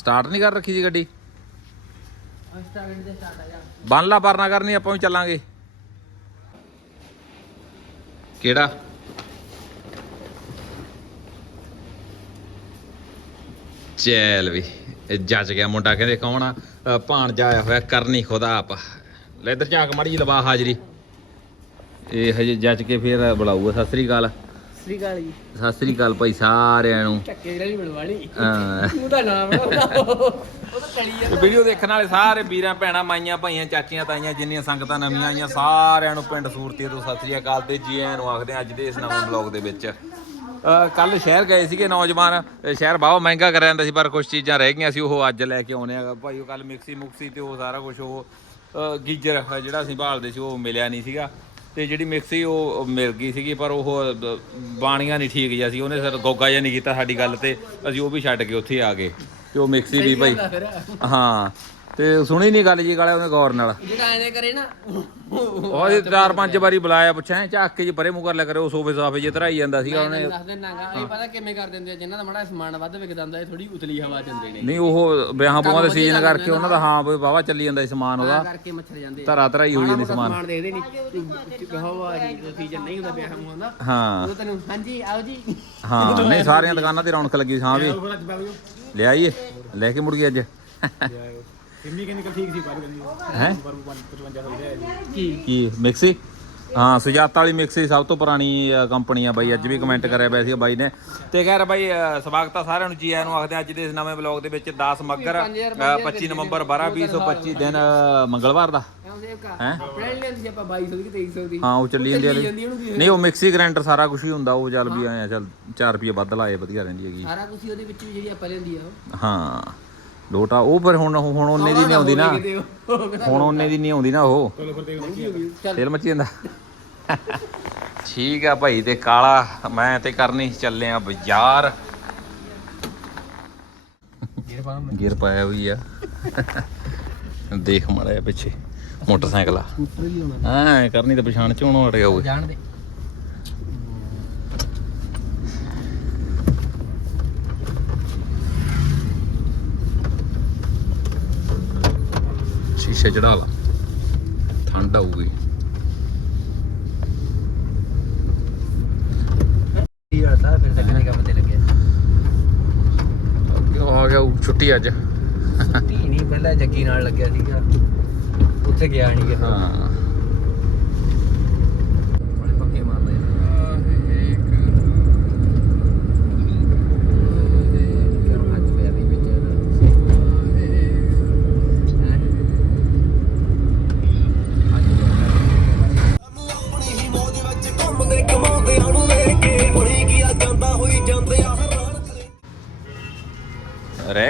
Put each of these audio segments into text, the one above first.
Start ਨਹੀਂ ਕਰ ਰੱਖੀ ਜੀ ਗੱਡੀ। ਬੰਨ ਲਾ ਪਰਨਾ ਕਰਨੀ ਆਪਾਂ ਵੀ ਚੱਲਾਂਗੇ। ਕਿਹੜਾ? ਚੈਲ ਵੀ ਜੱਜ ਗਿਆ ਮੁੰਡਾ ਕਹਿੰਦੇ ਕੌਣ ਆ? ਅ, ਭਾਣਜਾ ਆਇਆ ਹੋਇਆ ਕਰਨੀ ਖੁਦਾ ਆਪ। ਲੈ ਇੱਧਰ ਝਾਕ ਮੜੀ ਲਵਾ ਹਾਜ਼ਰੀ। ਇਹ ਹਜੇ ਜੱਜ ਕੇ ਫੇਰ ਬੁਲਾਊਗਾ ਸਤਿ ਸ੍ਰੀ ਅਕਾਲ। ਸ੍ਰੀ ਅਕਾਲ ਜੀ। ਸਤਿ ਸ੍ਰੀ ਅਕਾਲ ਭਾਈ ਸਾਰਿਆਂ ਨੂੰ। ਚੱਕੇ ਜਿਹੜੀ ਬਣਵਾਲੀ ਹਾਂ। ਉਹਦਾ ਨਾਮ ਉਹਦਾ ਉਹ ਤਾਂ ਕਲੀ ਆ ਵੀਡੀਓ ਦੇਖਣ ਵਾਲੇ ਸਾਰੇ ਵੀਰਾਂ ਭੈਣਾਂ ਮਾਈਆਂ ਭਾਈਆਂ ਚਾਚੀਆਂ ਤਾਈਆਂ ਜਿੰਨੀਆਂ ਸੰਗਤਾਂ ਨਵੀਆਂ ਆਈਆਂ ਸਾਰਿਆਂ ਨੂੰ ਪਿੰਡ ਸੂਰਤੀ ਤੋਂ ਸਤਿ ਸ੍ਰੀ ਅਕਾਲ ਤੇ ਜੀ ਆਇਆਂ ਨੂੰ ਆਖਦੇ ਹਾਂ ਅੱਜ ਦੇ ਇਸ ਨਵੇਂ ਬਲੌਗ ਦੇ ਵਿੱਚ। ਕੱਲ ਸ਼ਹਿਰ ਗਏ ਸੀਗੇ ਨੌਜਵਾਨ। ਸ਼ਹਿਰ ਬਾਵਾ ਮਹਿੰਗਾ ਕਰ ਜਾਂਦਾ ਸੀ ਪਰ ਕੁਝ ਚੀਜ਼ਾਂ ਰਹਿ ਗਈਆਂ ਸੀ ਉਹ ਅੱਜ ਲੈ ਕੇ ਆਉਣੇ ਆ ਭਾਈ ਉਹ ਕੱਲ ਮਿਕਸੀ ਮੁਕਸੀ ਤੇ ਉਹ ਸਾਰਾ ਕੁਝ ਉਹ ਗੀਜਰ ਜਿਹੜਾ ਅਸੀਂ ਭਾਲਦੇ ਸੀ ਉਹ ਮਿਲਿਆ ਨਹੀਂ ਸੀਗਾ। ਤੇ ਜਿਹੜੀ ਮਿਕਸੀ ਉਹ ਮਿਲ ਗਈ ਸੀਗੀ ਪਰ ਉਹ ਬਾਣੀਆਂ ਨਹੀਂ ਠੀਕ ਜਿਹਾ ਸੀ। ਉਹਨੇ ਸਰ ਗੋਗਾ ਜਿਹਾ ਨਹੀਂ ਕੀਤਾ ਸਾਡੀ ਗੱਲ ਤੇ। ਅਸੀਂ ਉਹ ਵੀ ਛੱਡ ਕੇ ਉੱਥੇ ਆ ਗਏ। ਤੇ ਉਹ ਮਿਕਸੀ ਵੀ ਭਾਈ ਹਾਂ। ਤੇ ਸੁਣੀ ਨਹੀਂ ਗੱਲ ਜੀ ਕਾਲੇ ਉਹਨੇ ਗੌਰ ਨਾਲ। ਜਿਹੜਾ ਐਨੇ ਕਰੇ ਨਾ। ਉਹ ਇਹ ਚਾਰ ਪੰਜ ਵਾਰੀ ਬੁਲਾਇਆ ਪੁੱਛਿਆ ਝਾਕ ਕੇ ਜੀ ਪਰੇ ਮੂੰਹ ਕਰ ਲਿਆ ਕਰੇ ਉਹ ਸੋਫੇ ਸਾਫੇ ਜੇ ਧਰਾਈ ਜਾਂਦਾ ਸੀਗਾ ਉਹਨੇ। ਦੱਸ ਦੇਣਾਗਾ ਇਹ ਪਤਾ ਕਿਵੇਂ ਕਰ ਦਿੰਦੇ ਆ ਜਿਨ੍ਹਾਂ ਦਾ ਮੜਾ ਸਮਾਨ ਵੱਧ ਵਿਕਦਾ ਹੁੰਦਾ ਇਹ ਥੋੜੀ ਉਤਲੀ ਹਵਾ ਚੰਦੇ ਨੇ। ਨਹੀਂ ਉਹ ਵਿਆਹਾਂ ਬੂਹਾਂ ਦੇ ਸੀਜ਼ਨ ਕਰਕੇ ਉਹਨਾਂ ਦਾ ਹਾਂ ਬਈ ਵਾਵਾ ਚੱਲੀ ਜਾਂਦਾ ਸੀ ਸਮਾਨ ਉਹਦਾ। ਕਰਕੇ ਮੱਛਰ ਜਾਂਦੇ ਧਰਾ ਧਰਾਈ ਹੋਈ ਜਾਂਦੀ ਸਮਾਨ। ਸਮਾਨ ਦੇਖਦੇ ਨਹੀਂ ਹਵਾ ਜੀ ਸੀਜ਼ਨ ਨਹੀਂ ਹੁੰਦਾ ਵਿਆਹ ਨੂੰ ਹੁੰਦਾ ਹਾਂ। ਉਹ ਤੈਨੂੰ ਹਾਂਜੀ ਆਓ ਜੀ। ਹਾਂ ਨਹੀਂ ਸਾਰੀਆਂ ਦੁਕਾਨਾਂ ਤੇ ਰੌਣਕ ਲੱਗੀ ਸੀ ਹਾਂ ਵੀ। ਲੈ ਆਈਏ ਲੈ ਕੇ ਮੁੜ ਗਏ ਅੱਜ। ਸਿੰਮੀ ਕਹਿੰਦੀ ਕਿ ਠੀਕ ਸੀ ਪਰ ਕਹਿੰਦੀ ਹੈ? ਪਰ 55 ਹੋ ਗਿਆ ਕੀ? ਕੀ? ਮਿਕਸੀ? ਹਾਂ ਸੁਜਾਤਾ ਵਾਲੀ ਮਿਕਸੀ ਸਭ ਤੋਂ ਪੁਰਾਣੀ ਕੰਪਨੀ ਆ ਬਾਈ ਅੱਜ ਵੀ ਕਮੈਂਟ ਕਰਿਆ ਪਿਆ ਸੀ ਬਾਈ ਨੇ। ਤੇ ਕਹਿ ਰਿਹਾ ਬਾਈ ਸਵਾਗਤ ਆ ਸਾਰਿਆਂ ਨੂੰ ਜੀ ਆਇਆਂ ਨੂੰ ਆਖਦੇ ਅੱਜ ਦੇ ਇਸ ਨਵੇਂ ਬਲੌਗ ਦੇ ਵਿੱਚ 10 ਮੱਗਰ ਅ, 25 ਨਵੰਬਰ 12 2025 ਦਿਨ ਮੰਗਲਵਾਰ ਦਾ। ਹੈਂ? ਆਪਣੇ ਲਈ ਲੈਂਦੀ ਆਪਾਂ 2200 ਦੀ ਕਿ 2300 ਦੀ। ਹਾਂ ਉਹ ਚੱਲੀ ਜਾਂਦੀ ਕੀ ਨਹੀਂ ਉਹ ਮਿਕਸੀ ਗ੍ਰਾਈਂਡਰ ਸਾਰਾ ਕੁਝ ਹੀ ਹੁੰਦਾ ਉਹ ਚੱਲ ਵੀ ਆਇਆ ਚੱਲ 4 ਰੁਪਏ ਵੱਧ ਲਾਏ ਵਧੀਆ ਰਹਿੰਦੀ ਹੈਗੀ। ਸਾਰਾ ਕੁਝ ਉਹਦੇ ਵਿੱਚ ਵੀ ਜਿਹੜੀ ਆਪਾਂ ਲੈਂਦੀ ਆ ਹਾਂ। ਲੋਟਾ ਉਹ ਪਰ ਹੁਣ ਹੁਣ ਉਹਨੇ ਦੀ ਨਹੀਂ ਆਉਂਦੀ ਨਾ। ਹੁਣ ਉਹਨੇ ਦੀ ਨਹੀਂ ਆਉਂਦੀ ਨਾ ਉਹ। ਤੇਲ ਮੱਚੀ ਜਾਂਦਾ। ਠੀਕ ਆ ਭਾਈ ਤੇ ਕਾਲਾ ਮੈਂ ਤੇ ਕਰਨੀ ਚੱਲੇ ਆ ਬਾਜ਼ਾਰ। ਗੇਰ ਪਾਇਆ ਹੋਈ ਆ। ਦੇਖ ਮੜਿਆ ਪਿੱਛੇ। ਮੋਟਰਸਾਈਕਲ ਆ। ਹੀ ਕਰਨੀ ਤਾਂ ਪਛਾਣ ਚ ਹੁਣ ਹਟ ਗਿਆ ਉਹ ਜਾਣ ਦੇ। ਸ਼ੀਸ਼ੇ ਚੜਾ ਲਾ। ਠੰਡ ਆਊਗੀ। ਕੀ ਹੋਤਾ ਫਿਰ ਚੱਲਣੇ ਕੰਮ ਤੇ ਲੱਗਿਆ ਕਿਉਂ ਆ ਗਿਆ ਉਹ ਛੁੱਟੀ ਅੱਜ। ਟੀ ਨਹੀਂ ਪਹਿਲਾਂ ਜੱਗੀ ਨਾਲ ਲੱਗਿਆ ਸੀਗਾ। ਉੱਥੇ ਗਿਆ ਨਹੀਂ ਕਿਤੇ। ਹਾਂ।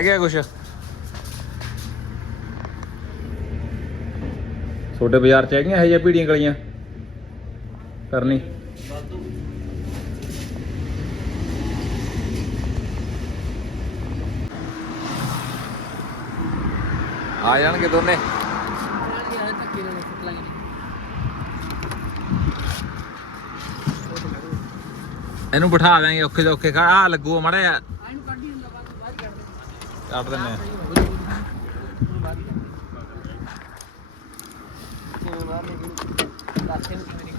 ਰਹਿ ਗਿਆ ਕੁਛ? ਛੋਟੇ ਬਾਜ਼ਾਰ ਚ ਹੈਗੀਆਂ ਇਹ ਜਿਹੀਆਂ ਪੀੜੀਆਂ ਗਲੀਆਂ? ਕਰਨੀ। ਆ ਜਾਣਗੇ ਦੋਨੇ। ਇਹਨੂੰ ਬਿਠਾ ਦਾਂਗੇ ਔਖੇ ਦੇ ਔਖੇ ਆ ਲੱਗੂ ਮੜਾ ਕੱਢ ਦਿੰਨੇ ਆ।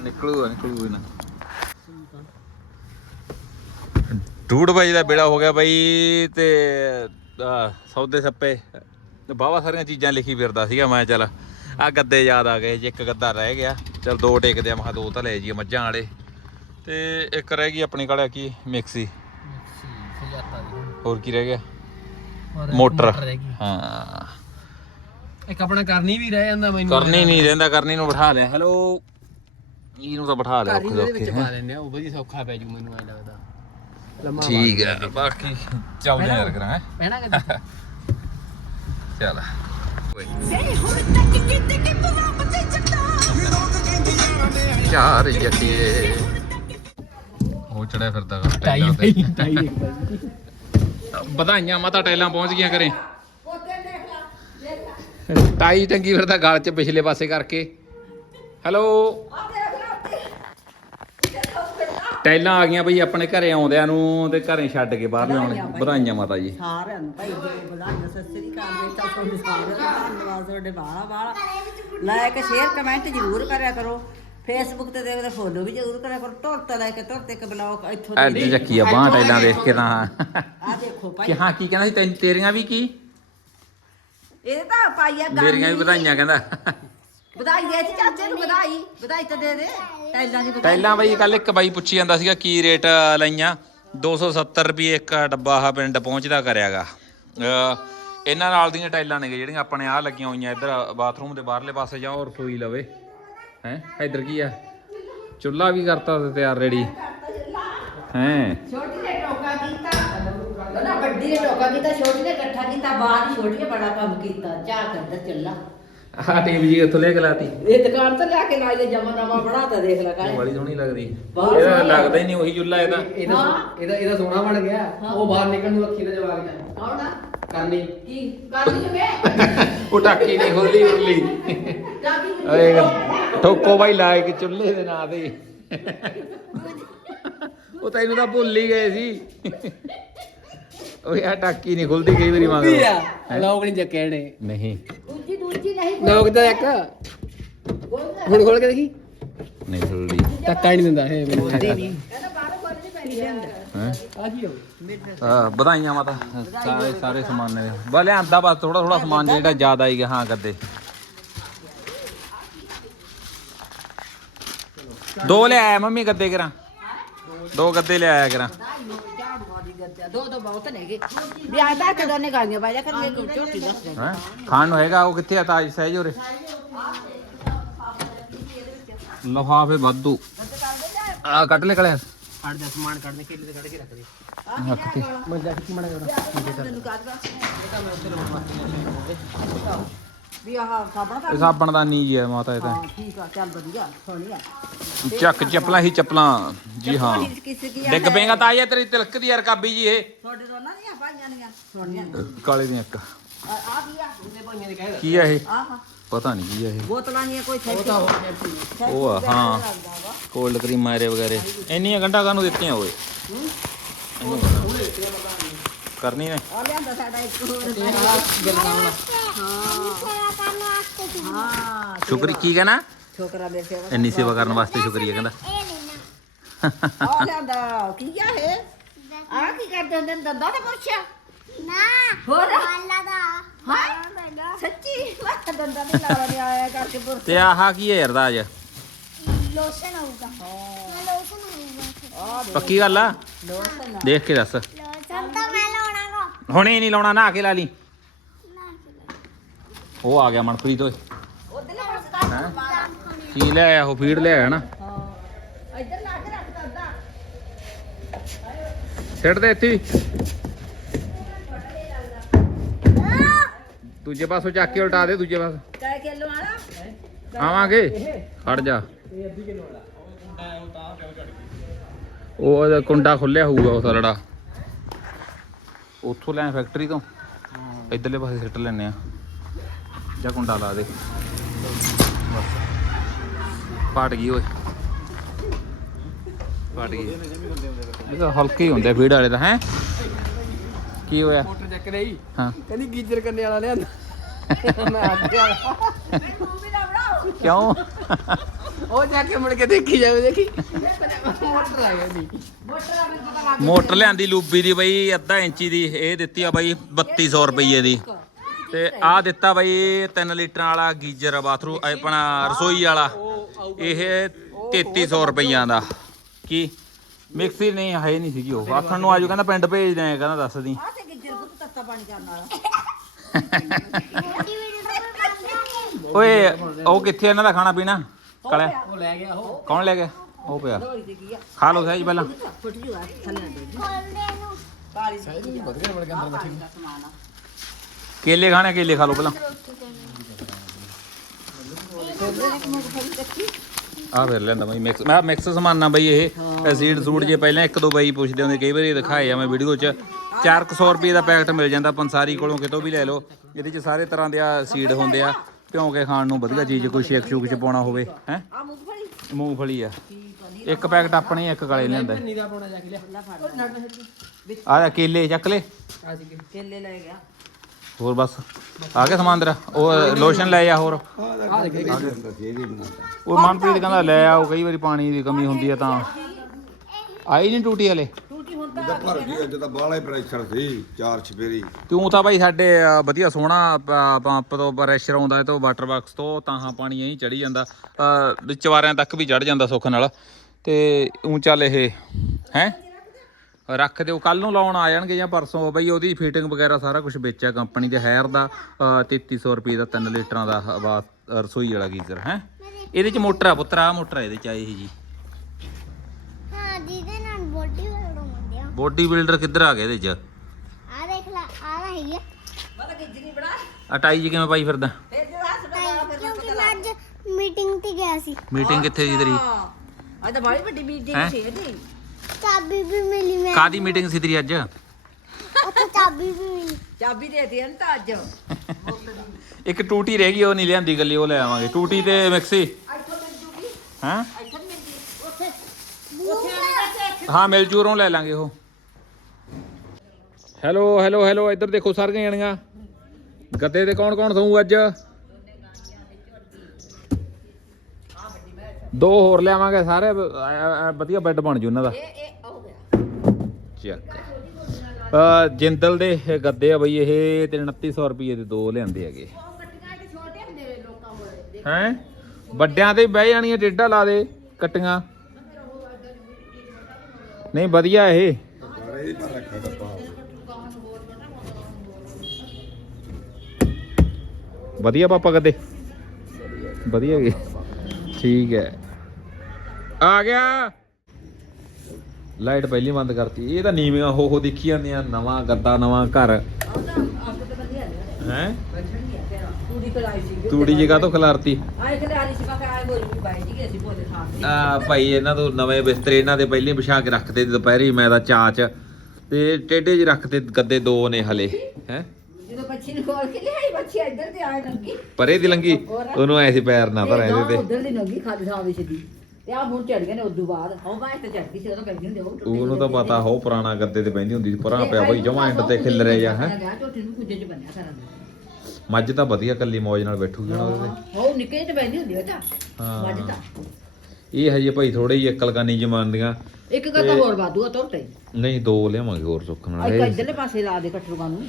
ਨਿਕਲੂਗਾ ਨਿਕਲੂਗਾ ਨਾ। ਡੂੜ ਵਜੇ ਦਾ ਬੇੜਾ ਹੋ ਗਿਆ ਬਾਈ ਤੇ ਸੌਦੇ ਸੱਪੇ। ਬਾਵਾ ਸਾਰੀਆਂ ਚੀਜ਼ਾਂ ਲਿਖੀ ਫਿਰਦਾ ਸੀਗਾ ਮੈਂ ਚੱਲ ਆ ਗੱਦੇ ਯਾਦ ਆ ਗਏ ਜੇ ਇੱਕ ਗੱਦਾ ਰਹਿ ਗਿਆ ਚੱਲ ਦੋ ਟੇਕਦੇ ਆ ਮੈਂ ਕਿਹਾ ਦੋ ਤਾਂ ਲੈ ਜੀ ਮੱਝਾਂ ਵਾਲੇ। ਤੇ ਇੱਕ ਰਹਿ ਗਈ ਆਪਣੀ ਕੋਲ ਕੀ ਮਿਕਸੀ। ਹੋਰ ਕੀ ਰਹਿ ਗਿਆ? ਮੋਟਰ। ਹਾਂ। ਇੱਕ ਆਪਣਾ ਕਰਨੀ ਵੀ ਰਹਿ ਜਾਂਦਾ ਮੈਨੂੰ। ਕਰਨੀ ਨਹੀਂ ਰਹਿੰਦਾ ਕਰਨੀ ਨੂੰ ਬਿਠਾ ਲਿਆ। ਹੈਲੋ ਇਹਨੂੰ ਤਾਂ ਬਿਠਾ ਲਿਆ ਔਖੇ ਦੇ ਵਿੱਚ ਔਖੇ ਪਾ ਲੈਂਦੇ ਆ ਉਹ ਵਧੀਆ ਸੌਖਾ ਪੈ ਜੂ ਮੈਨੂੰ ਐ ਲੱਗਦਾ। ਲੰਮਾ ਠੀਕ ਹੈ ਬਾਕੀ ਚੱਲਦੇ ਯਾਰ ਕਰਾਂ ਹੈਂ। ਪਹਿਣਾ ਕਿ ਚੱਲ ਚਾਰ ਜੱਟੀਏ ਉਹ ਚੜਿਆ ਫਿਰਦਾ ਟਾਈ ਬਾਈ ਵਧਾਈਆਂ ਮਾਤਾ ਟਾਈਲਾਂ ਪਹੁੰਚ ਗਈਆਂ ਕਰੇ ਟਾਈ ਟੰਗੀ ਫਿਰਦਾ ਗਲ 'ਚ ਪਿਛਲੇ ਪਾਸੇ ਕਰਕੇ। ਹੈਲੋ। ਟੈਲਾਂ ਆ। ਗਈਆਂ ਬਈ ਆਪਣੇ ਘਰੇ ਆਉਂਦਿਆਂ ਨੂੰ ਤੇ ਘਰੇ ਛੱਡ ਕੇ ਬਾਹਰ ਲਿਆਉਣ ਵਧਾਈਆਂ ਮਾਤਾ ਜੀ। ਸਾਰਿਆਂ ਨੂੰ ਭਾਈ ਜੀ ਬੁਲਾਈਆਂ ਸਤਿ ਸ੍ਰੀ ਅਕਾਲ ਬੇਟਾ ਤੁਹਾਡੇ ਸਾਰਿਆਂ ਦਾ ਧੰਨਵਾਦ ਤੁਹਾਡੇ ਬਾਲਾ ਬਾਲਾ ਲਾਇਕ ਸ਼ੇਅਰ ਕਮੈਂਟ ਜ਼ਰੂਰ ਕਰਿਆ ਕਰੋ। ਫੇਸਬੁੱਕ ਤੇ ਦੇਖਦੇ ਫੋਲੋ ਵੀ ਜ਼ਰੂਰ ਕਰਿਆ ਕਰੋ। ਤੁਰ ਤੇ ਲੈ ਕੇ ਤੁਰ ਤੇ ਇੱਕ ਬਲੌਗ ਇੱਥੋਂ ਐਡ ਚੱਕੀ ਆ ਬਾਹ ਟੈਲਾਂ ਦੇਖ ਕੇ ਤਾਂ। ਆ ਦੇਖੋ ਕਿ ਭਾਈ ਹਾਂ ਕੀ ਕਹਿੰਦਾ ਸੀ? ਤੈਨੂੰ ਤੇਰੀਆਂ ਵੀ ਕੀ? ਇਹ ਤਾਂ ਪਾਈਆ ਗੱਲ ਮੇਰੀਆਂ ਵੀ ਵਧਾਈਆਂ ਕਹਿੰਦਾ। ਵਧਾਈ ਦੇ ਜੀ ਚਾਚੇ ਨੂੰ ਵਧਾਈ। ਵਧਾਈ ਤਾਂ ਦੇ ਦੇ। ਟੈਲਾਂ ਦੀ ਵਧਾਈ ਟੈਲਾਂ ਬਈ ਕੱਲ ਇੱਕ ਬਾਈ ਪੁੱਛੀ ਜਾਂਦਾ ਸੀਗਾ ਕੀ ਰੇਟ ਲਈਆਂ? 270 ਰੁਪਏ ਇੱਕ ਡੱਬਾ ਆ ਪਿੰਡ ਪਹੁੰਚਦਾ ਕਰਿਆਗਾ। ਅਹ ਇਹਨਾਂ ਨਾਲ ਦੀਆਂ ਟਾਈਲਾਂ ਨੇ ਜਿਹੜੀਆਂ ਆਪਣੇ ਆ ਲੱਗੀਆਂ ਹੋਈਆਂ ਇੱਧਰ ਬਾਥਰੂਮ ਦੇ ਬਾਹਰਲੇ ਪਾਸੇ ਜਾਂ ਔਰ ਰਸੋਈ ਲਵੇ। ਹੈ? ਇੱਧਰ ਕੀ ਆ? ਚੁੱਲ੍ਹਾ ਵੀ ਕਰਤਾ ਤੇ ਤਿਆਰ ਰੈਡੀ ਹੈ? ਛੋਟੀ ਵੱਡੀ ਨੇ ਟੋਕਾ ਕੀਤਾ ਛੋਟੀ ਨੇ ਇਕੱਠਾ ਕੀਤਾ ਬਾਅਦ ਹੀ ਛੋਟੀ ਨੇ ਬੜਾ ਕੰਮ ਕੀਤਾ ਚਾਹ ਕਰਦਾ ਚੱਲਾ ਆਹ ਟੀਮ ਜੀ ਇੱਥੋਂ ਲੈ ਕੇ ਲਾਤੀ। ਇਹ ਦੁਕਾਨ ਤੋਂ ਲਿਆ ਕੇ ਲਾਈ ਦੇ ਜਮਾ ਨਵਾਂ ਬਣਾਤਾ ਦੇਖ ਲੈ ਕਾਲੇ ਬੜੀ ਸੋਹਣੀ ਲੱਗਦੀ। ਇਹਦਾ ਸੋਹਣੀ ਲੱਗਦਾ। ਹੀ ਨਹੀਂ ਉਹੀ ਚੁੱਲ੍ਹਾ ਇਹਦਾ। ਇਹਦਾ ਇਹਦਾ ਇਹਦਾ ਸੋਨਾ ਬਣ ਗਿਆ। ਉਹ ਬਾਹਰ ਨਿਕਲਣ ਨੂੰ ਅੱਖੀ ਦਾ ਜਵਾਬ ਗਿਆ ਕੌਣ ਆ? ਕਰਨੀ। ਕੀ? ਕਰਦੀ ਮੈਂ ਉਹ ਟਾਕੀ ਨਹੀਂ ਖੁੱਲੀ ਉਰਲੀ ਜਾਗੀ ਓਏ ਠੋਕੋ ਬਾਈ ਲਾਇਕ ਚੁੱਲ੍ਹੇ ਦੇ ਨਾਂ ਤੇ। ਉਹ ਤੈਨੂੰ ਤਾਂ ਭੁੱਲ ਹੀ ਗਏ ਸੀ। ਓਏ ਆ ਟਾਕੀ ਨਹੀਂ ਖੁੱਲਦੀ ਕਈ ਵਾਰੀ ਮੰਗ ਕੀ ਆ। ਲੋਕ ਨਹੀਂ ਚੱਕੇ ਨੇ ਨਹੀਂ। ਦੂਜੀ ਦੂਜੀ ਨਹੀਂ ਲੋਕ ਤਾਂ ਇੱਕ। ਹੁਣ ਖੋਲ ਕੇ ਦੇਖੀ। ਨਹੀਂ ਖੁੱਲਦੀ। ਟੱਕਾ ਹੀ ਨਹੀਂ ਦਿੰਦਾ ਇਹ ਮੈਨੂੰ। ਨਹੀਂ। ਹੈ? ਵਧਾਈਆਂ ਮਾਤਾ। ਸਾਰੇ ਸਾਰੇ ਸਮਾਨ ਨੇ। ਬਾ ਲਿਆਂਦਾ ਬਸ ਥੋੜਾ ਥੋੜਾ ਸਮਾਨ ਜਿਹੜਾ ਜ਼ਿਆਦਾ ਹੀ ਗਿਆ ਹਾਂ ਕਰਦੇ ਦੋ ਲੈ ਆਇਆ ਮੰਮੀ ਗੱਦੇ ਕਰਾਂ। ਦੋ ਗੱਦੇ ਲੈ ਆਇਆ ਕਰਾਂ। ਦੋ ਦੋ ਬਹੁਤ ਨੇਗੇ। ਵੀ ਆ ਤਾਂ ਕਦੋਂ ਨੇ ਗਾਈਆਂ ਬਾਜਾ ਕਰ ਕੇ ਝੋਟੀ ਦੱਸ ਦੇ। ਹੈ? ਖਾਣ ਨੂੰ ਹੈਗਾ ਉਹ ਕਿੱਥੇ ਆ ਤਾਜ ਸਹਿਜ ਉਰੇ? ਲਫਾਫੇ ਵਾਧੂ। ਆ ਕੱਟ ਲੈ ਕਲਿਆ। ਫੜ ਜਾ ਸਮਾਨ ਕੱਢਨੇ ਕੇਲੇ ਤੇ ਕੱਢ ਕੇ ਰੱਖ ਦੇ। ਤੇ ਮੈਂ ਜਾ ਕੇ ਮੜਾ ਕਰ ਤੈਨੂੰ ਕਾਹਦਾ ਵੀ ਆਹ ਸਾਬਣ ਇਹ ਸਾਬਣ ਦਾ ਨਹੀਂ ਹੈ ਮਾਤਾ ਇਹ ਤਾਂ। ਹਾਂ ਠੀਕ ਆ ਚੱਲ ਵਧੀਆ ਸੋਹਣੀ ਆ। ਚੱਕ ਚੱਪਲਾਂ ਹੀ ਚੱਪਲਾਂ। ਜੀ ਹਾਂ। ਕਿਸੇ ਕੀ ਡਿੱਗ ਪਏਗਾ ਤਾਂ ਆਇਆ ਤੇਰੀ ਤਿਲਕ ਦੀ ਯਾਰ ਕਾਬੀ ਜੀ ਇਹ। ਤੁਹਾਡੇ ਦੋਨਾਂ ਦੀਆਂ ਪਾਈਆਂ ਦੀਆਂ ਸੋਹਣੀਆਂ ਕਾਲੇ ਦੀਆਂ ਇੱਕ। ਆ ਆ ਵੀ ਆ? ਉਹਨੇ ਭਾਈਆਂ ਨੇ ਕਹਿ ਕੀ ਆ ਇਹ? ਆਹ ਪਤਾ ਨਹੀਂ ਕੀ ਆ ਇਹ। ਬੋਤਲਾਂ ਦੀਆਂ ਕੋਈ ਛੱਡ ਉਹ ਆ ਹਾਂ। ਕੋਲਡ ਕਰੀਮ ਮਾਰੇ ਵਗੈਰੇ। ਇੰਨੀਆਂ ਗੰਢਾਂ ਕਾਹਨੂੰ ਦਿੱਤੀਆਂ ਓਏ? ਕਰਨੀ ਨੇ। ਆ ਲਿਆਂਦਾ ਸਾਡਾ ਇੱਕ ਹੋਰ ਹਾਂ। ਸ਼ੁਕਰੀ ਕੀ ਕਹਿਣਾ? ਛੋਕਰਾ ਮੇਰੇ ਸੇਵਾ ਇੰਨੀ ਸੇਵਾ ਕਰਨ ਵਾਸਤੇ ਸ਼ੁਕਰੀਆ ਕਹਿੰਦਾ। ਆ ਲਿਆਂਦਾ। ਕੀ ਆ ਇਹ? ਆ ਕੀ ਕਰਦੇ ਹੁੰਦੇ ਨੇ? ਦੰਦਾਂ ਤੇ ਪੁੱਛਿਆ ਨਾ ਹੋਰ? ਵਾਲਾ ਦਾ। ਹਾਂ? ਸੱਚੀ? ਮੈਂ ਦੰਦਾਂ ਤੇ ਲਾਵਾ ਨਹੀਂ ਆਇਆ ਕਰਕੇ ਪੁਰ ਤੇ ਆਹ ਕੀ ਹੈ ਯਾਰ ਲੋਸ਼ਨ ਆਊਗਾ। ਹਾਂ। ਲੋਸ਼ਨ ਆਊਗਾ। ਪੱਕੀ ਗੱਲ ਆ? ਲੋਸ਼ਨ ਦੇਖ ਕੇ ਦੱਸ ਲੋਸ਼ਨ ਤਾਂ ਮੈਂ ਲਾਉਣਾ ਕੋ ਹੁਣੇ ਨਹੀਂ ਲਾਉਣਾ ਨਾ ਕੇ ਲਾ ਲਈ। ਉਹ ਆ ਗਿਆ ਮਨਪ੍ਰੀਤ ਓਏ। ਕੀ ਲੈ ਆਇਆ ਉਹ, ਫੀਡ ਲੈ ਆਇਆ ਨਾ? ਇੱਧਰ ਲਾ ਕੇ ਰੱਖ ਦੰਦਾ ਸਿੱਟ ਦੇ ਇੱਥੇ ਦੂਜੇ ਪਾਸੋਂ ਚੱਕ ਕੇ ਉਲਟਾ ਦੇ, ਦੂਜੇ ਪਾਸੇ। ਕੈ ਕਿਲੋ ਆਣਾ ਆਵਾਂਗੇ? ਖੜ ਜਾ। ਉਹ ਕੁੰਡਾ ਖੁੱਲਿਆ ਹੋਊਗਾ ਉਹ ਸਾਲੜਾ ਉੱਥੋਂ ਲੈ ਫੈਕਟਰੀ ਤੋਂ। ਇਧਰਲੇ ਪਾਸੇ ਸਿੱਟ ਲੈਨੇ ਆ। ਜਾਂ ਕੁੰਡਾ ਲਾ ਦੇ। ਬਸ। ਗਈ ਓਏ। ਫਟ ਗਈ। ਇਹ ਤਾਂ ਹਲਕੇ ਹੀ ਹੁੰਦੇ ਫੀਡ ਵਾਲੇ ਤਾਂ ਹੈ? ਕੀ ਹੋਇਆ? ਮੋਟਰ ਚੱਕ ਲਈ ਹਾਂ। ਕਹਿੰਦੀ ਗੀਜਰ ਕਰਨੇ ਵਾਲਾ ਲਿਆਂਦਾ। ਮੈਂ ਆ ਗਿਆ। ਕਿਉਂ? ਉਹ ਜਾ ਕੇ ਮੁੜ ਕੇ ਦੇਖੀ ਜਾਵੇ ਦੇਖੀ। ਮੋਟਰ ਆ ਗਈ ਮੋਟਰ ਲਿਆਂਦੀ ਲੂਬੀ ਦੀ ਬਈ ਅੱਧਾ ਇੰਚੀ ਦੀ ਇਹ ਦਿੱਤੀ ਆ ਬਈ 3200 ਰੁਪਏ ਦੀ। ਤੇ ਆ ਦਿੱਤਾ ਬਈ 3 ਲੀਟਰ ਵਾਲਾ ਗੀਜ਼ਰ ਬਾਥਰੂਮ ਆਪਣਾ ਰਸੋਈ ਵਾਲਾ। ਇਹ 3300 ਰੁਪਈਆਂ ਦਾ। ਕੀ? ਮਿਕਸੀ ਨਹੀਂ ਹੈ ਨਹੀਂ ਸੀਗੀ ਉਹ। ਆਖਣ ਨੂੰ ਆਜੂ ਕਹਿੰਦਾ ਪਿੰਡ ਭੇਜ ਦੇ ਕਹਿੰਦਾ ਦੱਸ ਦੀ। ਆ ਤੇ ਗਿੱਜਰ ਪੁੱਤ ਤੱਤਾ ਪਾਣੀ ਕਰਨ ਵਾਲਾ ਮੋਟੀ ਵੀਡੀਓ ਤਾਂ ਬਣਦਾ ਓਏ ਉਹ ਕਿੱਥੇ ਇਹਨਾਂ ਦਾ ਖਾਣਾ ਪੀਣਾ? ਕਲੇ? ਉਹ ਲੈ ਗਿਆ ਉਹ ਕੌਣ ਲੈ ਗਿਆ? ਉਹ ਪਿਆ। ਖਾ ਲਓ ਸਹਿਜ ਪਹਿਲਾਂ। ਫੁੱਟ ਨੂੰ ਅੰਦਰ ਬੈਠੀ ਕੇਲੇ ਖਾਣੇ ਕੇਲੇ ਖਾ ਲਓ ਪਹਿਲਾਂ। ਆ ਫਿਰ ਲੈਂਦਾ ਬਈ ਮਿਕਸ ਮੈਂ ਮਿਕਸ ਸਮਾਨਾ ਬਈ ਇਹ ਸੀਡ ਸੂਟ ਜੇ ਪਹਿਲਾਂ ਇੱਕ ਦੋ ਬਈ ਪੁੱਛਦੇ ਹੁੰਦੇ ਕਈ ਵਾਰੀ ਦਿਖਾਏ ਆ ਮੈਂ ਵੀਡੀਓ 'ਚ। 400 ਰੁਪਏ ਦਾ ਪੈਕਟ ਮਿਲ ਜਾਂਦਾ ਪੰਸਾਰੀ ਕੋਲੋਂ ਕਿਤੋਂ ਵੀ ਲੈ ਲਓ। ਇਹਦੇ 'ਚ ਸਾਰੇ ਤਰ੍ਹਾਂ ਦੇ ਆ ਸੀਡ ਹੁੰਦੇ ਆ। ਭਿਉਂ ਕੇ ਖਾਣ ਨੂੰ ਵਧੀਆ ਚੀਜ਼ ਕੋਈ ਸ਼ੇਕ ਸ਼ੂਕ 'ਚ ਪਾਉਣਾ ਹੋਵੇ ਹੈ? ਆ ਮੂੰਗਫਲੀ? ਮੂੰਗਫਲੀ ਆ। ਇੱਕ ਪੈਕਟ ਆਪਣੇ ਇੱਕ ਗਲੇ ਲਿਆਂਦਾ। ਧੰਨੀ ਦਾ ਪਾਉਣਾ ਜਾ ਕੇ ਲਿਆ। ਆ ਕੇਲੇ ਚੱਕ ਲੈ। ਆ ਜੀ ਕੇਲੇ। ਲੈ ਗਿਆ। ਹੋਰ ਬਸ। ਆ ਗਿਆ ਸਮਾਨ ਤੇਰਾ। ਉਹ ਲੋਸ਼ਨ ਲੈ ਆ ਹੋਰ। ਆ ਉਹ ਮਨਪ੍ਰੀਤ ਕਹਿੰਦਾ ਲੈ ਆਓ ਕਈ ਵਾਰੀ ਪਾਣੀ ਦੀ ਕਮੀ ਹੁੰਦੀ ਆ ਤਾਂ। ਆਈ ਨਹੀਂ ਟੂਟੀ ਹਲੇ। ਹੁਣ ਤਾਂ ਅੱਜ ਤਾਂ ਬਾਹਲਾ ਹੀ ਪ੍ਰੈਸ਼ਰ ਸੀ ਚਾਰ ਛਪੇਰੀ ਤੂੰ ਤਾਂ ਬਾਈ ਸਾਡੇ ਅ, ਵਧੀਆ ਸੋਹਣਾ ਪ- ਪੰਪ ਤੋਂ ਪ੍ਰੈਸ਼ਰ ਆਉਂਦਾ ਹੈ ਤੋਂ ਵਾਟਰ ਬਾਕਸ ਤੋਂ ਤਾਂ ਪਾਣੀ ਐਂ ਚੜੀ ਜਾਂਦਾ ਅ, ਤੱਕ ਵੀ ਚੜ ਜਾਂਦਾ ਸੁੱਖ ਨਾਲ। ਤੇ ਉਂ ਚੱਲ ਇਹ ਹੈ? ਰੱਖ ਦਿਓ ਕੱਲ ਨੂੰ ਲਾਉਣ ਆ ਜਾਣਗੇ ਜਾਂ ਪਰਸੋਂ ਬਈ ਉਹਦੀ ਫਿਟਿੰਗ ਵਗੈਰਾ ਸਾਰਾ ਕੁਝ ਵੇਚਿਆ ਕੰਪਨੀ ਦੇ ਹਾਇਰ ਦਾ ਅ, 3300 ਰੁਪਏ ਦਾ 3 ਲੀਟਰਾਂ ਦਾ ਹਵਾ ਰਸੋਈ ਵਾਲਾ ਗੀਜ਼ਰ ਹੈ? ਇਹਦੇ ਚ ਮੋਟਰ ਆ ਪੁੱਤਰ ਆ ਮੋਟਰ ਆ ਇਹਦੇ ਚ ਆ ਇਹ ਜੀ ਹਾਂ ਜਿਹਦੇ ਨਾਲ ਬੋਡੀ ਬਣਾਉਂਦੇ ਆ ਬੋਡੀ ਬਿਲਡਰ ਕਿੱਧਰ ਆ ਗਿਆ ਇਹਦੇ ਚ? ਆ ਦੇਖ ਲੈ ਆ ਤਾਂ ਹੈਗੀ ਆ। ਪਤਾ ਕਿ ਜਿੰਨੀ ਬੜਾ ਅਟਾਈ ਜੀ ਕਿਵੇਂ ਪਾਈ ਫਿਰਦਾ? ਫਿਰ ਜੇ ਹੱਸ ਬਣਾ ਫਿਰ ਕਿਉਂਕਿ ਮੈਂ ਅੱਜ ਮੀਟਿੰਗ ਤੇ ਗਿਆ ਸੀ। ਮੀਟਿੰਗ ਕਿੱਥੇ ਸੀ ਤੇਰੀ? ਹਾਂ ਅੱਜ ਤਾਂ ਬੜੀ ਵੱਡੀ ਮੀਟਿੰਗ ਹੈਂ? ਸੀ ਇਹਦੀ। ਚਾਬੀ ਵੀ ਮਿਲੀ ਮੈਂ। ਕਾਦੀ ਮੀਟਿੰਗ ਸੀ ਤੇਰੀ ਅੱਜ? ਉੱਥੇ ਚਾਬੀ ਵੀ ਮਿਲੀ। ਚਾਬੀ ਦੇ ਦਿੱਤੀ ਤਾਂ ਅੱਜ। ਇੱਕ ਟੂਟੀ ਰਹਿ ਗਈ ਉਹ ਨਹੀਂ ਲਿਆਂਦੀ ਗੱਲੀ ਉਹ ਲੈ ਆਵਾਂਗੇ। ਟੂਟੀ ਤੇ ਮਿਕਸੀ। ਇੱਥੋਂ ਮਿਲ ਜੂਗੀ। ਹਾਂ? ਇੱਥੋਂ ਮਿਲਦੀ ਉੱਥੇ ਉੱਥੇ ਆਣੇ ਦਾ ਹਾਂ ਮਿਲ ਜੂਰੋਂ ਲੈ ਲਾਂਗੇ ਉਹ। ਹੈਲੋ ਹੈਲੋ ਹੈਲੋ ਇੱਧਰ ਦੇਖੋ ਸਾਰੀਆਂ ਜਣੀਆਂ। ਗੱਦੇ ਤੇ ਕੌਣ ਕੌਣ ਸੌਂ ਅੱਜ? ਦੋ ਹੋਰ ਲਿਆਵਾਂਗੇ ਸਾਰੇ ਵਧੀਆ ਬੈੱਡ ਬਣ ਜੂ ਉਹਨਾਂ ਦਾ। ਇਹ ਇਹ ਹੋ ਗਿਆ। ਚੱਕ ਜਿੰਦਲ ਦੇ ਗੱਦੇ ਆ ਬਈ ਇਹ ਤੇ 2900 ਰੁਪਏ ਦੇ ਦੋ ਲਿਆਂਦੇ ਹੈਗੇ। ਹੈ? ਵੱਡਿਆਂ ਤੇ ਬਹਿ ਜਾਣੀਆਂ ਟੇਡਾ ਲਾ ਦੇ ਕੱਟੀਆਂ। ਨਹੀਂ ਵਧੀਆ ਇਹ ਬਾਰੇ ਹੀ ਪਰ ਰੱਖਿਆ ਡੱਬਾ ਵਧੀਆ ਪਾਪਾ ਗੱਦੇ ਵਧੀਆ ਹੈਗੇ ਠੀਕ ਹੈ। ਆ ਗਿਆ। ਲਾਈਟ ਪਹਿਲੀ ਬੰਦ ਕਰਤੀ। ਇਹ ਤਾਂ ਨੀਵੀਆਂ ਹੋ ਹੋ ਦੇਖੀ ਜਾਂਦੀਆਂ। ਨਵਾਂ ਗੱਦਾ, ਨਵਾਂ ਘਰ। ਹੈ? ਤੂੜੀ ਕਲਾਈ ਜਗ੍ਹਾ ਤੋਂ ਖਿਲਾਰਤੀ? ਆ ਭਾਈ, ਇਹਨਾਂ ਤੋਂ ਨਵੇਂ ਬਿਸਤਰੇ ਇਹਨਾਂ ਦੇ ਪਹਿਲੇ ਵਿਛਾ ਕੇ ਰੱਖਦੇ ਦੁਪਹਿਰੀ। ਮੈਂ ਦਾ ਚਾਚ ਤੇ ਟੇਡੇ 'ਚ ਰੱਖਦੇ ਗੱਦੇ ਦੋ ਨੇ ਹਲੇ। ਹੈ? ਜਦੋਂ ਬੱਚੀ ਨੂੰ ਖੋਲ ਕੇ ਲਿਆਈ ਬੱਚੀ ਇੱਧਰ ਤੇ ਆਏ ਨੰਗੀ ਪਰੇ ਦੀ ਲੰਗੀ ਉਹਨੂੰ ਐ ਸੀ ਪੈਰ ਨਾ ਧਰ ਇਹਦੇ ਤੇ। ਉਧਰ ਦੀ ਨੰਗੀ ਖਾਲੀ ਥਾਂ ਵਿੱਚ ਦੀ। ਤੇ ਆ ਹੁਣ ਚੜ ਗਏ ਨੇ ਉਦੋਂ ਬਾਅਦ। ਹੋ ਬਾਅਦ ਤੇ ਚੜ ਗਈ ਸੀ ਉਹਨੂੰ ਕਹਿੰਦੀ ਹੁੰਦੀ ਉਹ ਟੁੱਟੇ ਉਹਨੂੰ ਤਾਂ ਪਤਾ ਹੋ ਪੁਰਾਣਾ ਗੱਦੇ ਤੇ ਬੈੰਦੀ ਹੁੰਦੀ ਸੀ ਪੁਰਾਣਾ ਪਿਆ ਭਾਈ ਜਮਾ ਐਂਡ ਤੇ ਖਿਲ ਰਿਹਾ ਹੈ? ਗਿਆ ਝੋਟੀ ਨੂੰ ਕੁੱਜੇ ਚ ਬੰਨਿਆ ਕਰਾਂ ਮੱਝ ਤਾਂ ਵਧੀਆ ਕੱਲੀ ਮੌਜ ਨਾਲ ਬੈਠੂਗੀ ਨਾ ਉਹਦੇ ਤੇ। ਹੋ ਨਿੱਕੇ ਚ ਬੈਠੀ ਹੁੰਦੀ ਉਹ ਤਾਂ ਹਾਂ। ਮੱਝ ਤਾਂ। ਇਹ ਹਜੇ ਭਾਈ ਥੋੜੇ ਜਿਹੀ ਅਕਲਕਾਨੀ ਜਮਾਨ ਦੀਆਂ। ਇੱਕ ਗੱਦਾ ਹੋਰ ਵਾਧੂ ਆ ਤੁਰਤੇ ਨਹੀਂ ਦੋ ਲਿਆਵਾਂਗੇ ਹੋਰ ਸੁੱਖ ਨਾਲ। ਇੱਕ ਇੱਧਰਲੇ ਪਾਸੇ ਲਾ ਦੇ ਕਟਰੂਆਂ ਨੂੰ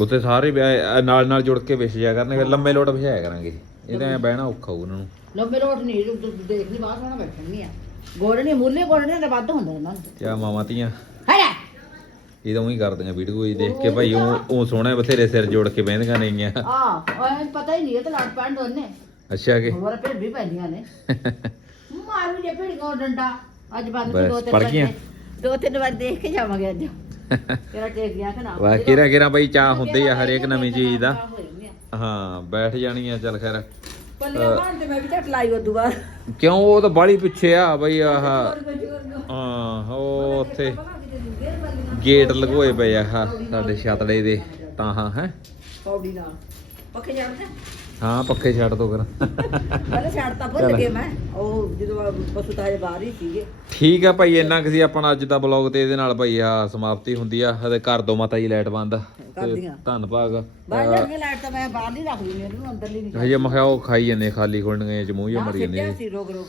ਉੱਥੇ ਸਾਰੇ ਵਿਆਹ ਨਾਲ ਨਾਲ ਜੁੜ ਕੇ ਵਿਛ ਜਾ ਕਰਨਗੇ ਲੰਮੇ ਲੋਟ ਵਿਛਾਇਆ ਕਰਾਂਗੇ ਇਹਦਾ ਐਂ ਬਹਿਣਾ ਔਖਾ ਹੋਊ ਉਹਨਾਂ ਨੂੰ। ਲੰਬੇ ਰੋਟ ਨਹੀਂ ਉਧਰ ਦੇਖ ਲਈ ਬਾਹਰ ਸੋਣਾ ਬੈਠਣਗੀਆਂ ਗੋੜਨੇ ਮੁੱਲੇ ਗੋੜਨੇ ਦਾ ਵੱਧ ਹੁੰਦਾ ਇਹਨਾਂ ਨੂੰ। ਕਿਆ ਮਾਵਾਂ ਧੀਆਂ। ਹੈੜਾ ਇਹ ਤਾਂ ਉਹੀ ਕਰਦੀਆਂ ਵੀਡੀਓ ਹੀ ਦੇਖ ਕੇ ਭਾਈ ਉਹ ਉਹ ਸੋਹਣੇ ਬਥੇਰੇ ਸਿਰ ਜੋੜ ਕੇ ਬਹਿੰਦੀਆਂ ਨੇਗੀਆਂ ਆ ਉਹ ਪਤਾ ਹੀ ਨਹੀਂ ਇਹ ਤਾਂ ਲੜ ਪੈਣ ਦੋਨੇ। ਅੱਛਾ ਕਿ? ਹੋਰ ਭੇਡ ਵੀ ਪੈਂਦੀਆਂ ਨੇ। ਮਾਰੂ ਜੇ ਭੇਡ ਕੋ ਡੰਡਾ। ਅੱਜ ਬੰਦ ਬਸ, ਦੋ ਤਿੰਨ ਪੜ ਵਾਰ ਗਈਆਂ? ਦੇ- ਦੋ ਤਿੰਨ ਵਾਰ ਦੇਖ ਕੇ ਜਾਵਾਂਗੇ ਅੱਜ। ਤੇਰਾ ਟੇਕ ਗਿਆ ਕਿ ਨਾ? ਵਾਹ ਕਿਰਾ ਕਿਰਾ ਭਾਈ ਚਾਹ ਹੁੰਦੇ ਆ ਹਰੇਕ ਨਵੀਂ ਚੀਜ਼ ਦਾ? ਹੋ ਬੈਠ ਜਾਣੀਆਂ ਚੱਲ ਖੈਰ। ਪੱਲੀਆਂ ਬਣ ਤੇ ਮੈਂ ਵੀ ਝਟ ਲਾਈ ਉਦੋਂ ਬਾਅਦ। ਕਿਉਂ? ਉਹ ਤਾਂ ਬਾਲੀ ਪਿੱਛੇ ਆ ਬਈ ਆਹ। ਹਾਂ ਉਹ ਉੱਥੇ ਗੇਟ ਲਗੋਏ ਪਏ ਆ ਸਾਡੇ ਛਤੜੇ ਦੇ ਤਾਂ ਹਾਂ ਹੈ। ਪੌੜੀ ਨਾਲ। ਪੱਕੇ ਜਾਂਦੇ ਹਾਂ ਪੱਕੇ ਛੱਡ ਦੋ ਕਰ ਪਹਿਲੇ ਛੱਡ ਤਾਂ ਭੁੱਲ ਗਏ ਮੈਂ। ਉਹ ਜਦੋਂ ਪਸ਼ੂ ਤਾਂ ਹਜੇ ਬਾਹਰ ਹੀ ਸੀਗੇ। ਠੀਕ ਆ ਭਾਈ ਇੰਨਾ ਕੁ ਸੀ ਆਪਣਾ ਅੱਜ ਦਾ ਬਲੌਗ ਤੇ ਇਹਦੇ ਨਾਲ ਭਾਈ ਆ ਸਮਾਪਤੀ ਹੁੰਦੀ ਆ। ਹਦੇ ਘਰ ਦੋ ਮਾਤਾ ਜੀ ਲਾਈਟ ਬੰਦ। ਕਰਦੀਆਂ। ਧੰਨ ਭਾਗ। ਬਾਹਰ ਲੱਗੇ ਲਾਈਟ ਤਾਂ ਮੈਂ ਬਾਹਰ ਨਹੀਂ ਰੱਖਦੀ ਮੈਨੂੰ ਅੰਦਰ ਨਹੀਂ ਹਜੇ ਮੈਂ ਕਿਹਾ ਉਹ ਖਾਈ ਜਾਂਦੇ ਖਾਲੀ ਖੋਲਣਗੇ ਚ ਮੂੰਹ ਜਿਹਾ ਮਰੀ ਜਾਂਦੇ ਸਿੱਟਿਆ ਸੀ ਰੋਗ ਰੋਗ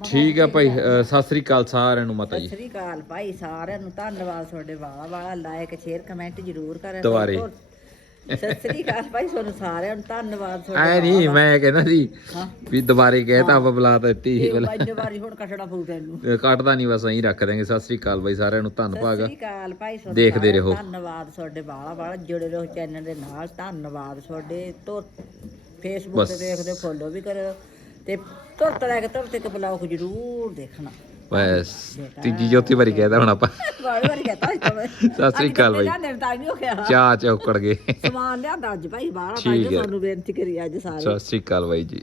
ਠੀਕ ਆ ਭਾਈ ਸਤਿ ਸ੍ਰੀ ਅਕਾਲ ਸਾਰਿਆਂ ਨੂੰ ਮਾਤਾ ਸਤਿ ਜੀ ਸ੍ਰੀ ਅਕਾਲ ਭਾਈ ਸਾਰਿਆਂ ਨੂੰ ਧੰਨਵਾਦ ਤੁਹਾਡੇ ਵਾਲਾ ਵਾਲਾ ਲਾਇਕ ਸ਼ੇਅਰ ਕਮੈਂਟ ਜ਼ਰੂਰ ਕਰਿਆ ਕਰੋ। ਸਤਿ ਸ੍ਰੀ ਅਕਾਲ ਭਾਈ ਤੁਹਾਨੂੰ ਸਾਰਿਆਂ ਨੂੰ ਧੰਨਵਾਦ ਤੁਹਾਡੇ ਐ ਨਹੀਂ ਮੈਂ ਕਹਿੰਦਾ ਸੀ ਹਾਂ। ਵੀ ਦੁਬਾਰੇ ਕਹਿਤਾ ਆਪਾਂ ਬੁਲਾ ਦਿੱਤੀ ਸੀ ਇਹ ਪੰਜ ਵਾਰੀ ਹੁਣ ਕਟੜਾ ਪਊ ਤੈਨੂੰ। ਅ, ਕੱਟਦਾ ਨਹੀਂ ਬਸ ਐਂ ਰੱਖ ਦਾਂਗੇ ਸਤਿ ਸ੍ਰੀ ਅਕਾਲ ਬਾਈ ਸਾਰਿਆਂ ਨੂੰ ਧੰਨ ਸਤਿ ਭਾਗ ਸ੍ਰੀ ਅਕਾਲ ਭਾਈ ਤੁਹਾਨੂੰ ਦੇਖਦੇ ਸਾਰਿਆਂ ਨੂੰ ਰਹੋ। ਧੰਨਵਾਦ ਤੁਹਾਡੇ ਵਾਲਾ ਵਾਲਾ ਜੁੜੇ ਰਹੋ ਚੈਨਲ ਦੇ ਨਾਲ। ਧੰਨਵਾਦ ਤੁਹਾਡੇ। ਤੋਂ ਫੇਸਬੁੱਕ ਬਸ। ਤੇ ਦੇਖਦੇ ਫੋਲੋ ਵੀ ਕਰਿਓ। ਤੇ ਤੁਰਤ ਲੈ ਕੇ ਤੁਰਤ ਇੱਕ ਬਲੌਗ ਜ਼ਰੂਰ ਦੇਖਣਾ। ਬਸ ਤੀਜੀ ਚੌਥੀ ਵਾਰੀ ਕਹਿਦਾ ਹੁਣ ਆਪਾਂ ਵਾਰ ਵਾਰ ਕਹਤਾ ਸਤਿ ਸ੍ਰੀ ਅਕਾਲ ਭਾਈ। ਨੇ ਤਾਂ ਨਹੀਂ ਹੋ ਗਿਆ ਚਾਹ ਚੌਕੜ ਗਏ ਸਮਾਨ ਲਿਆਂਦਾ ਅੱਜ ਭਾਈ ਬਾਹਰ ਠੀਕ ਭਾਈ ਹੈ। ਤੁਹਾਨੂੰ ਬੇਨਤੀ ਕਰੀ ਅੱਜ ਸਾਰੇ ਸਤਿ ਸ੍ਰੀ ਅਕਾਲ ਬਾਈ ਜੀ